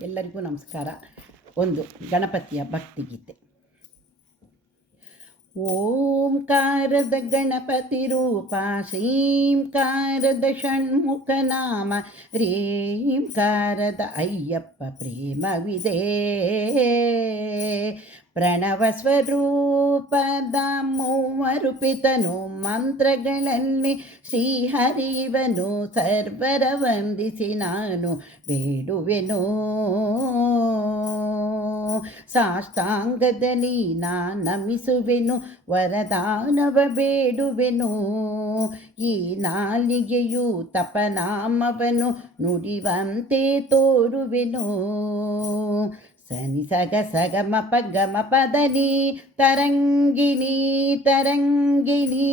ಎಲ್ಲರಿಗೂ ನಮಸ್ಕಾರ. ಒಂದು ಗಣಪತಿಯ ಭಕ್ತಿಗೀತೆ. ಓಂಕಾರದ ಗಣಪತಿ ರೂಪ ಶ್ರೀಂಕಾರದ ಷಣ್ಮುಖ ನಾಮ ರೀಂಕಾರದ ಅಯ್ಯಪ್ಪ ಪ್ರೇಮವಿದೆ. ಪ್ರಣವ ಸ್ವರೂಪದ ಮೂವರು ಪಿತನು ಮಂತ್ರಗಳಲ್ಲಿ ಶ್ರೀಹರಿವನು ಸರ್ವರ ವಂದಿಸಿ ನಾನು ಬೇಡುವೆನು. ಸಾಷ್ಟಾಂಗದಲ್ಲಿ ನಮಿಸುವೆನು, ವರದಾನವ ಬೇಡುವೆನು. ಈ ನಾಲಿಗೆಯು ತಪನಾಮವನು ನುಡಿವಂತೆ ತೋರುವೆನು. ಸನಿ ಸಗ ಸಗಮ ಪಗಮ ಪದನಿ ತರಂಗಿಣಿ ತರಂಗಿಣಿ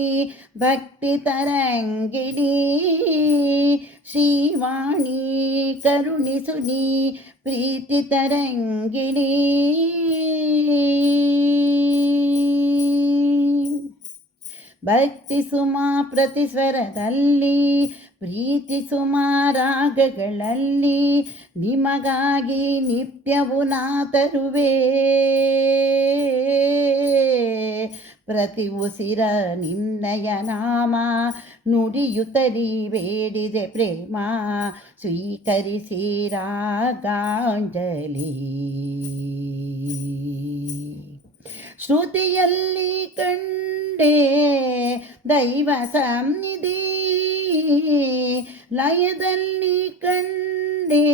ಭಕ್ತಿ ತರಂಗಿಣಿ ಶ್ರೀವಾಣಿ ಕರುಣಿಸುನಿ ಪ್ರೀತಿ ತರಂಗಿಣಿ. ಭಕ್ತಿ ಸುಮಾ ಪ್ರತಿಸ್ವರದಲ್ಲಿ ಪ್ರೀತಿ ಸುಮಾರಾಗಗಳಲ್ಲಿ ನಿಮಗಾಗಿ ನಿತ್ಯವೂ ನಾ ತರುವೆ. ಪ್ರತಿ ಉಸಿರ ನಿನ್ನಯ ನಾಮ ನುಡಿಯುತ್ತಲಿ ಬೇಡಿದೆ ಪ್ರೇಮ ಸ್ವೀಕರಿಸಿ ರಾಗಾಂಜಲಿ. ಶ್ರುತಿಯಲ್ಲಿ ಕಂಡೆ ದೈವ ಸನ್ನಿಧಿ, ಲಯದಲ್ಲಿ ಕಂಡೆ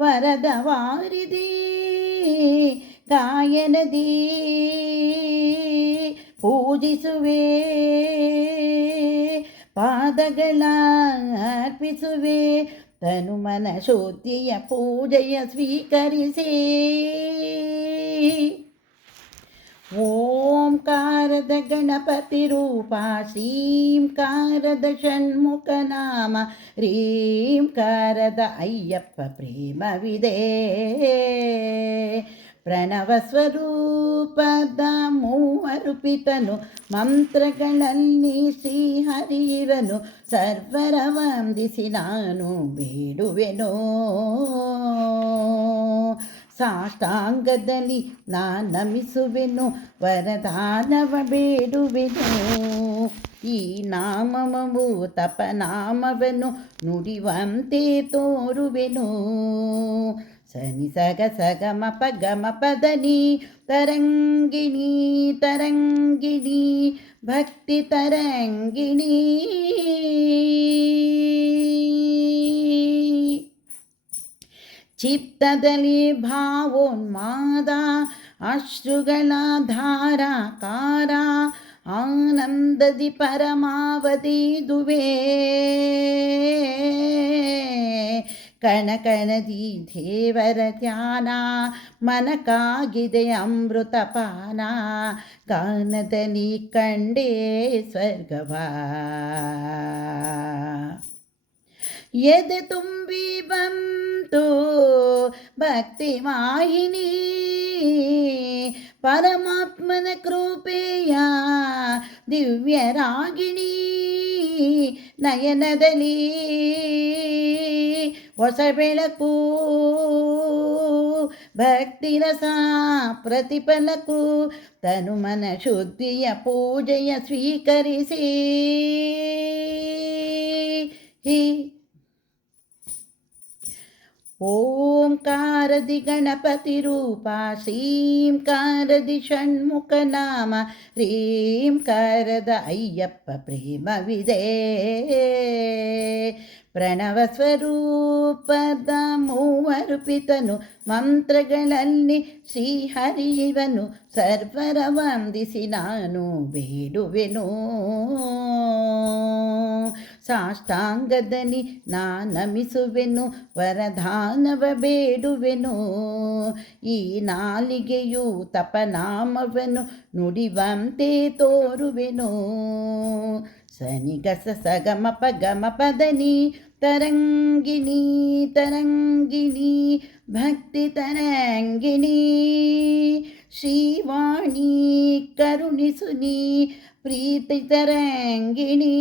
ವರದ ವಾರಿದಿ, ಗಾಯನದಿ ಪೂಜಿಸುವೆ, ಪಾದಗಳ ಅರ್ಪಿಸುವೆ. ತನು ಮನ ಶುದ್ಧಿಯ ಪೂಜೆಯ ಸ್ವೀಕರಿಸಿ. ಓಂಕಾರದ ಗಣಪತಿ ರೂಪ ಶ್ರೀಂಕಾರದ ಷಣ್ಮುಖ ನಾಮ ರೀಂಕಾರದ ಅಯ್ಯಪ್ಪ ಪ್ರೇಮವಿದೆ. ಪ್ರಣವ ಸ್ವರೂಪದ ಮೂವರು ಪಿತನು ಮಂತ್ರಗಳಲ್ಲಿ ಶ್ರೀಹರಿವನು ಸರ್ವರ ವಂದಿಸಿ ನಾನು ಬೇಡುವೆನು. ಸಾಷ್ಟಾಂಗದಲ್ಲಿ ನಮಿಸುವೆನು, ವರದಾನವ ಬೇಡುವೆನು. ಈ ನಾಮವು ತಪನಾಮವನು ನುಡಿವಂತೆ ತೋರುವೆನು. ಸನಿ ಸಗ ಸಗಮ ಪಗಮ ಪದನಿ ತರಂಗಿಣಿ ತರಂಗಿಣಿ ಭಕ್ತಿ ತರಂಗಿಣಿ. ಚಿತ್ತದಲ್ಲಿ ಭಾವೋನ್ಮಾದ ಅಶ್ರುಗಳ ಧಾರಾಕಾರ ಆನಂದದಿ ಪರಮಾವಧಿದುವೆ. ಕಣಕಣದಿ ದೇವರ ಧ್ಯಾನ ಮನಕ್ಕಾಗಿದೆ ಅಮೃತಪಾನ. ಗಾನದಲ್ಲಿ ಕಂಡೇ ಸ್ವರ್ಗವ ಎದೆ ತುಂಬಿ ಬಂತು ಭಕ್ತಿ ವಾಹಿನಿ. ಪರಮಾತ್ಮನ ಕೃಪೆಯ ದಿವ್ಯ ರಾಗಿಣಿ. ನಯನದಲ್ಲಿ ಹೊಸ ಬೆಳಕು ಭಕ್ತಿ ರಸ ಪ್ರತಿಫಲಕು. ತನು ಮನ ಶುದ್ಧಿಯ ಪೂಜೆಯ ಸ್ವೀಕರಿಸಿ. ಓಂಕಾರದಿ ಗಣಪತಿ ರೂಪ ಶ್ರೀಂಕಾರದಿ ಷಣ್ಮುಖ ನಾಮ ರೀಂಕಾರದ ಅಯ್ಯಪ್ಪ ಪ್ರೇಮವಿದೆ. ಪ್ರಣವ ಸ್ವರೂಪದ ಮೂವರು ಪಿತನು ಮಂತ್ರಗಳಲ್ಲಿ ಶ್ರೀಹರಿವನು ಸರ್ವರ ವಂದಿಸಿ ನಾನು ಬೇಡುವೆನು. ಸಾಷ್ಟಾಂಗದಲ್ಲಿ ನಮಿಸುವೆನು, ವರದಾನವ ಬೇಡುವೆನು. ಈ ನಾಲಿಗೆಯು ತಪನಾಮವನು ನುಡಿವಂತೆ ತೋರುವೆನು. ಸನಿ ಗಸ ಸಗಮ ಪಗಮ ಪದನಿ ತರಂಗಿಣಿ ತರಂಗಿಣಿ ಭಕ್ತಿ ತರಂಗಿಣಿ ಶ್ರೀವಾಣಿ ಕರುಣಿಸುನಿ ಪ್ರೀತಿ ತರಂಗಿಣಿ.